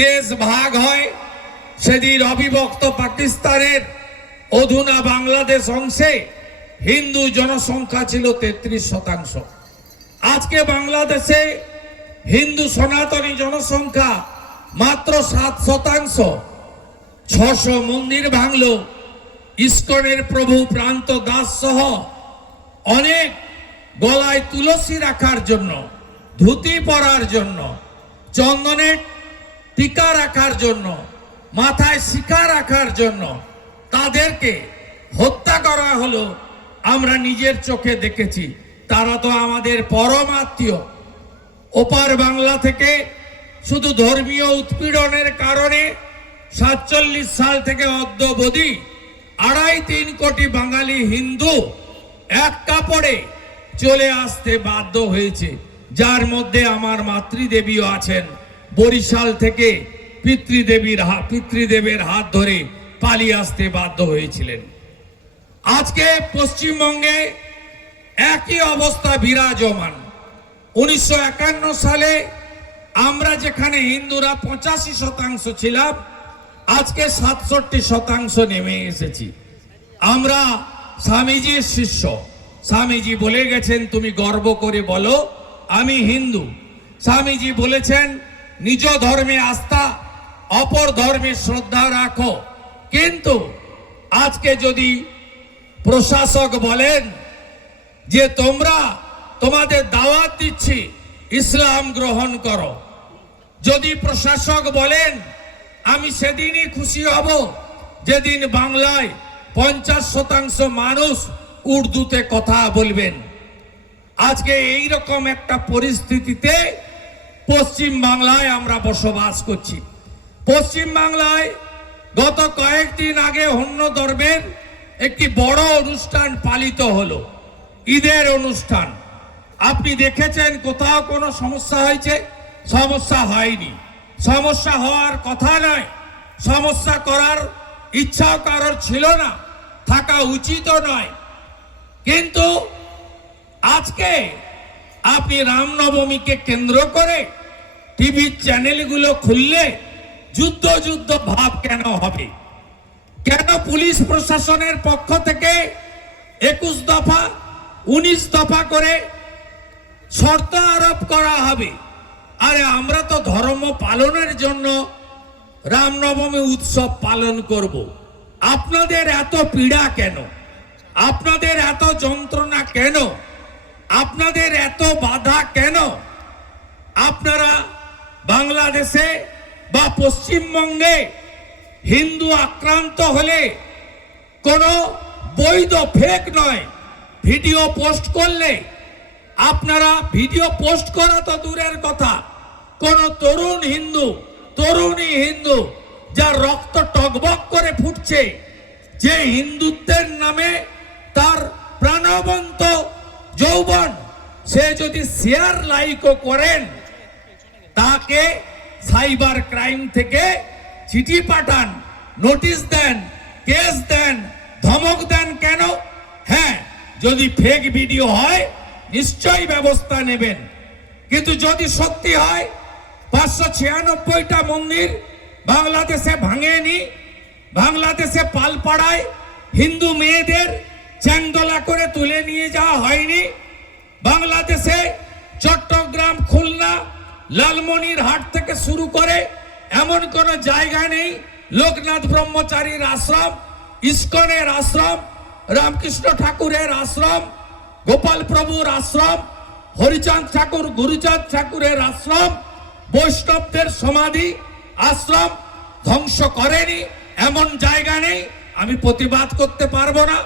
দেশ ভাগ হয়, সেদিন অবিভক্ত পাকিস্তানের অধুনা বাংলাদেশ অংশে হিন্দু জনসংখ্যা ছিল তেত্রিশ শতাংশ। আজকে বাংলাদেশে হিন্দু সনাতনী জনসংখ্যা মাত্র সাত শতাংশ। ছশো মন্দির ভাঙল, ইস্কনের প্রভু প্রান্ত দাস সহ অনেক গলায় তুলসী রাখার জন্য, ধুতি পরার জন্য, চন্দনের টিকা রাখার জন্য, মাথায় শিখা রাখার জন্য তাদেরকে হত্যা করা হলো আমরা নিজের চোখে দেখেছি। তারা তো আমাদের পরম আত্মীয়। ওপার বাংলা থেকে শুধু ধর্মীয় উৎপীড়নের কারণে সাতচল্লিশ সাল থেকে অদ্যবধি আড়াই তিন কোটি বাঙালি হিন্দু এক কাপড়ে চলে আসতে বাধ্য হয়েছে। যার মধ্যে আমার মাতৃদেবীও আছেন। বরিশাল থেকে পিতৃদেবীর পিতৃদেবের হাত ধরে পালিয়ে আসতে বাধ্য হয়েছিলেন। আজকে পশ্চিমবঙ্গে একই অবস্থা বিরাজমান। উনিশশো একান্ন সালে আমরা যেখানে হিন্দুরা পঁচাশি শতাংশ ছিলাম, আজকে সাতষট্টি শতাংশ নেমে এসেছি। আমরা স্বামীজির শিষ্য। স্বামীজি বলে গেছেন, তুমি গর্ব করে বলো, আমি হিন্দু। স্বামীজি বলেছেন নিজ ধর্মে আস্থা, অপর ধর্মে শ্রদ্ধা রাখো। কিন্তু আজকে যদি প্রশাসক বলেন যে তোমরা তোমাদের দাওয়াত দিচ্ছি, ইসলাম গ্রহণ করো। যদি প্রশাসক বলেন, আমি সেদিনই খুশি হব যেদিন বাংলায় পঞ্চাশ শতাংশ মানুষ উর্দুতে কথা বলবেন। আজকে এই রকম একটা পরিস্থিতিতে পশ্চিম বাংলায় আমরা বসবাস করছি। পশ্চিম বাংলায় গত কয়েকদিন আগে হন্য ধর্মের একটি বড় অনুষ্ঠান পালিত হলো। ঈদের অনুষ্ঠান। আপনি দেখেছেন কোথাও কোনো সমস্যা হয়েছে? সমস্যা হয়নি। সমস্যা হওয়ার কথা নয়। সমস্যা করার ইচ্ছাও কারোর ছিল না, থাকা উচিত নয়। কিন্তু আজকে আপনি রামনবমীকে কেন্দ্র করে টিভি চ্যানেলগুলো খুললে যুদ্ধ যুদ্ধ ভাব কেন হবে? কেন পুলিশ প্রশাসনের পক্ষ থেকে একুশ দফা, উনিশ দফা করে শর্ত আরোপ করা হবে? আরে আমরা তো ধর্ম পালনের জন্য রামনবমী উৎসব পালন করব। আপনাদের এত পীড়া কেন? আপনাদের এত যন্ত্রণা কেন? আপনাদের এত বাধা কেন? আপনারা বাংলাদেশে বা পশ্চিমবঙ্গে হিন্দু আক্রান্ত হলে কোনো বৈধ ফেক নয়। ভিডিও পোস্ট করলে আপনারা ভিডিও পোস্ট করা তো দূরের কথা। কোন তরুণ হিন্দু, তরুণী হিন্দু যার রক্ত টকবক করে ফুটছে, যে হিন্দুত্বের নামে তার প্রাণবন্ত যৌবন, সে যদি শেয়ার লাইকও করেন, তাকে সাইবার ক্রাইম থেকে চিঠি পাঠান নোটিশ দেন কেস দেন, ধমক দেন কেন? হ্যাঁ যদি ফেক ভিডিও হয়, নিশ্চয়ই ব্যবস্থা নেবেন। কিন্তু যদি সত্যি হয়, পাঁচশো ছিয়ানব্বইটা মন্দির বাংলাদেশে ভাঙেনি, বাংলাদেশে পালপাড়ায় হিন্দু মেয়েদের চ্যাংদোলা করে তুলে নিয়ে যাওয়া হয়নি। বাংলাদেশে চট্টগ্রাম, খুলনা, লালমনির হাট থেকে শুরু করে এমন কোন জায়গা নেই। লোকনাথ ব্রহ্মচারীর আশ্রম, ইস্কনের আশ্রম, রামকৃষ্ণ ঠাকুরের আশ্রম, গোপাল প্রভুর আশ্রম, হরিচাঁদ ঠাকুর, গুরুচাঁদ ঠাকুরের আশ্রম, বৈষ্ণবদের সমাধি আশ্রম ধ্বংস করেনি। এমন জায়গা নেই। আমি প্রতিবাদ করতে পারব না।